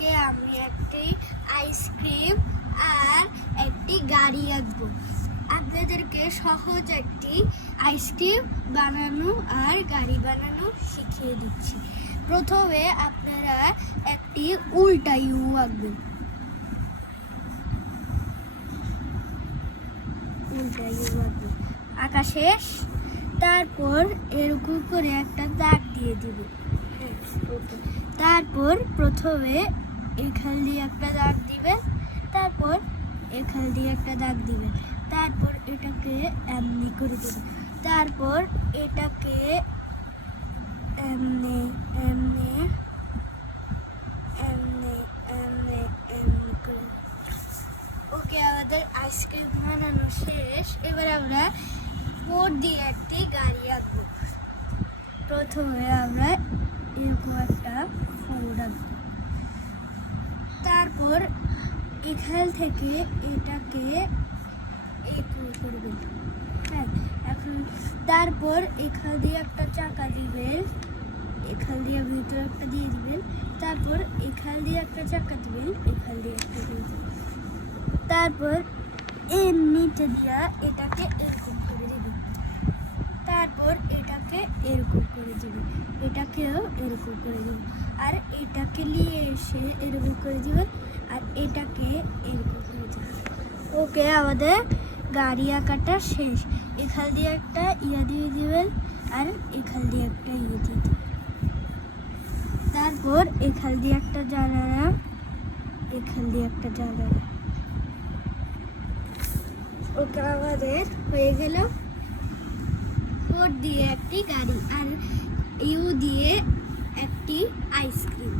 আজকে আমি একটি আইসক্রিম আর একটি গাড়ি আঁকবো। আপনাদেরকে সহজ একটি আইসক্রিম বানানো আর গাড়ি বানানো শিখিয়ে দিচ্ছি। প্রথমে আপনারা একটি উল্টা ইউ আঁকবেন। আঁকা শেষ। তারপর এরকম করে একটা দাগ দিয়ে দিবেন। তারপর প্রথমে এখান দিয়ে একটা দাগ দিবেন, তারপর এখান দিয়ে একটা দাগ দিবেন, তারপর এটাকে এমনি করে দিবেন, তারপর এটাকে এমনি এমনি এমনি এমনি এমনি করে। ওকে, আমাদের আইসক্রিম বানানো শেষ। এবার আমরা বোর্ড দিয়ে একটি গাড়ি আঁকবো। প্রথমে আমরা এরকম একটা ফোর আঁকবো, তারপর এখান থেকে এটাকে এরকম করবেন। হ্যাঁ, এখন তারপর এখান দিয়ে একটা চাকা দিবেন, এখান দিয়ে ভিতরে একটা দিয়ে দিবেন, তারপর এখান দিয়ে একটা চাকা দিবেন, এখান দিয়ে একটা দিয়ে দিবেন, তারপর এর নিচে দিয়া এটাকে এরকম করে দিবেন, তারপর এটাকে এরকম করে দিবেন, এটাকেও এরকম করে দিবেন, আর এটাকে নিয়ে এসে এরকম করে দিবেন, আর এটাকে এরকম করে দিবেন। ওকে, আমাদের গাড়ি আঁকাটা শেষ। এখান দিয়ে একটা ইয়া দিয়ে দিবেন, আর এখান দিয়ে একটা ইয়ে দিয়ে দিবেন, তারপর এখান দিয়ে একটা জানালা, এখান দিয়ে একটা জানালা। ওকে, আমাদের হয়ে গেল ফোর দিয়ে একটি গাড়ি আর ইউ দিয়ে একটি আইসক্রিম।